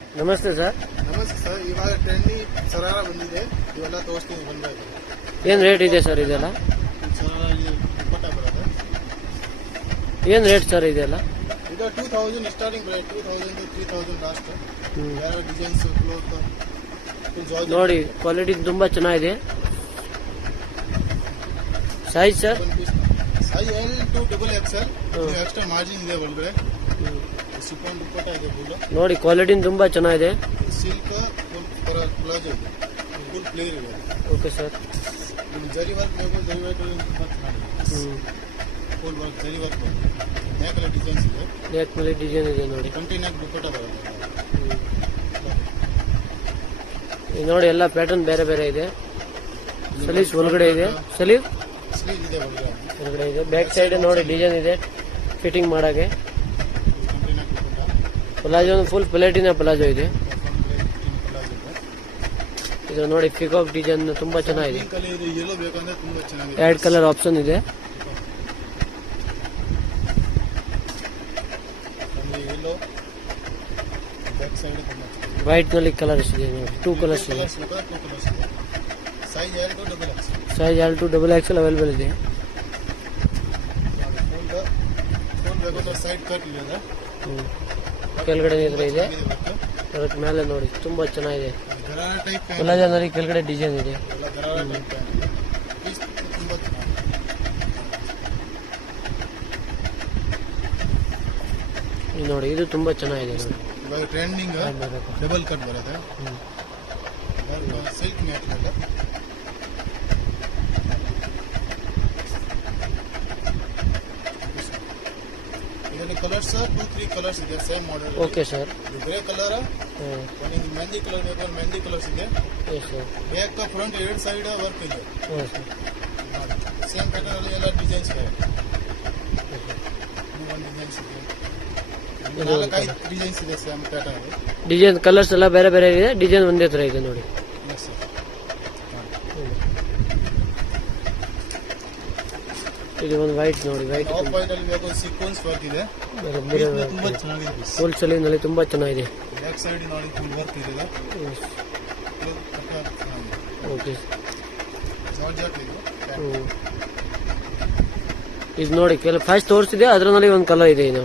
ನಮಸ್ತೆ ಸರ್. ನಮಸ್ತೆ ಸರ್. ಇವಾಗ ಟ್ರೆಂಡಿ ಸರಾರ ಬಂದಿದೆ, ಇವೆಲ್ಲ ತೋರಿಸ್ತೀನಿ ಬಂದಾಗ. ಏನು ರೇಟ್ ಇದೆ ಸರ್ ಇದೆಲ್ಲ? ಸರಾರ ದುಪ್ಪಟ್ಟ ಬರುತ್ತೆ. ಏನು ರೇಟ್ ಸರ್ ಇದೆಲ್ಲ? ಇದು 2000 ಸ್ಟಾರ್ಟಿಂಗ್ ರೇಟ್, 2000 to 3000 ಲಾಸ್ಟ್. ಬೇರೆ ಡಿಸೈನ್ಸ್ ಕ್ಲೋತ್ ನೋಡಿ, ಕ್ವಾಲಿಟಿ ತುಂಬಾ ಚೆನ್ನಾಗಿದೆ. Size sir? Size L to XXL. Extra margin ಇದೆ ಒಳಗಡೆ. ಸಿಫಾನ್ ದುಪ್ಪಟ್ಟ ಇದೆ ಫುಲ್. ನೋಡಿ, ಕ್ವಾಲಿಟಿ ತುಂಬಾ ಚೆನ್ನಾಗಿದೆ. ಸಿಲ್ಕ್ ಫುಲ್ ಪ್ಲಾಜೋ ಇದೆ, ಫುಲ್ ಪ್ಲೇರ್ ಇದೆ. Okay sir. ಜರಿ ವರ್ಕ್ ಬೇಕು, ಜರಿ ವರ್ಕ್ ಫುಲ್ ವರ್ಕ್, ಜರಿ ವರ್ಕ್ ನೇಕಲ್ಲಿ ಡಿಸೈನ್ಸ್ ಇದೆ. ನೆಕ್ ಮೇಲೆ ಡಿಸೈನ್ ಇದೆ ನೋಡಿ. ಕಂಟಿನ್ಯೂ ದುಪ್ಪಟ್ಟ ಬರುತ್ತೆ. ಇದು ನೋಡಿ, ಎಲ್ಲ ಪ್ಯಾಟರ್ನ್ ಬೇರೆ ಬೇರೆ ಇದೆ. ಸಲೀಸ್ ಒಳಗಡೆ ಇದೆ, ಸ್ಲೀವ್ ಇದೆ ಒಳಗಡೆ ಇದೆ. ಬ್ಯಾಕ್ ಸೈಡ್ ನೋಡಿ ಡಿಸೈನ್ ಇದೆ ಫಿಟ್ಟಿಂಗ್ ಮಾಡಕ್ಕೆ. ಪ್ಲಾಜೋ ಫುಲ್ ಪ್ಲೇಟಿನ ಪ್ಲಾಜೋ ಇದೆ. ಇದು ನೋಡಿ, ಪಿಕಾಕ್ ಡಿಸೈನ್ ತುಂಬಾ ಚೆನ್ನಾಗಿದೆ. ಎರಡು ಕಲರ್ ಆಪ್ಷನ್ ಇದೆ. ವೈಟ್ ನಲ್ಲಿ ಕಲರ್ಸ್ ಇದೆ ನೋಡಿ, 2 ಕಲರ್ಸ್ ಇದೆ. Size L to XXL available ಇದೆ. ಕೆಳಗಡೆ ಇದೆ, ಅದಕ್ಕೆ ಮೇಲೆ ನೋಡಿ ತುಂಬಾ ಚೆನ್ನಾಗಿದೆ. ಪ್ಲಾಜೋನಲ್ಲಿ ಕೆಳಗಡೆ ಡಿಸೈನ್ ಇದೆ. ನೋಡಿ, ಇದು ತುಂಬಾ ಚೆನ್ನಾಗಿದೆ ನೋಡಿ. ಟ್ರೆಂಡಿಂಗ್ ಡಬಲ್ ಕಟ್ ಬರುತ್ತೆ. Silk material. ಇದರಲ್ಲಿ ಕಲರ್ಸ್ 2-3 ಕಲರ್ಸ್ ಇದೆ, same model. Okay sir. Grey colour, ಒಂದು ಮೆಹಂದಿ ಕಲರ್ ಬೇಕು, ಮೆಹಂದಿ ಕಲರ್ಸ್ ಇದೆ. ಬ್ಯಾಕ್ ಫ್ರಂಟ್ ಎರಡು ಸೈಡ್ ವರ್ಕ್ ಇದೆ. ಸೇಮ್ ಪ್ಯಾಟರ್ನ್ ಅಲ್ಲಿ ಎಲ್ಲ ಡಿಸೈನ್ಸ್ ಇದೆ. ಡಿಸೈನ್ಸ್ ಇದೆ, 4-5 ಡಿಸೈನ್ಸ್ ಇದೆ ಸೇಮ್ ಪ್ಯಾಟರ್ನ್. ಡಿಸೈನ್ ಕಲರ್ಸ್ ಎಲ್ಲ ಬೇರೆ ಬೇರೆ ಇದೆ, ಡಿಸೈನ್ ಒಂದೇ ತರ ಇದೆ ನೋಡಿ. ಇದು ಒಂದು ವೈಟ್ ನೋಡಿ, ವೈಟ್ ವೈಟ್ ಅಲ್ಲಿ ಬೇಕು, ಸೀಕ್ವೆನ್ಸ್ ವರ್ಕ್ ಇದೆ. ತುಂಬಾ ಚೆನ್ನಾಗಿದೆ. ಫುಲ್ ಸಲೀವ್ ನಲ್ಲಿ ತುಂಬಾ ಚೆನ್ನಾಗಿದೆ. ಬ್ಯಾಕ್ ಸೈಡ್ ನೋಡಿ ಫುಲ್ ವರ್ಕ್ ಇದೆ. ಓಕೆ. ಜಾರ್ಜೆಟ್ ಇದು. ಇದು ನೋಡಿ, ಫಸ್ಟ್ ತೋರಿಸಿದೆ ಅದರಲ್ಲಿ ಒಂದು ಕಲರ್ ಇದೆ. ಇದು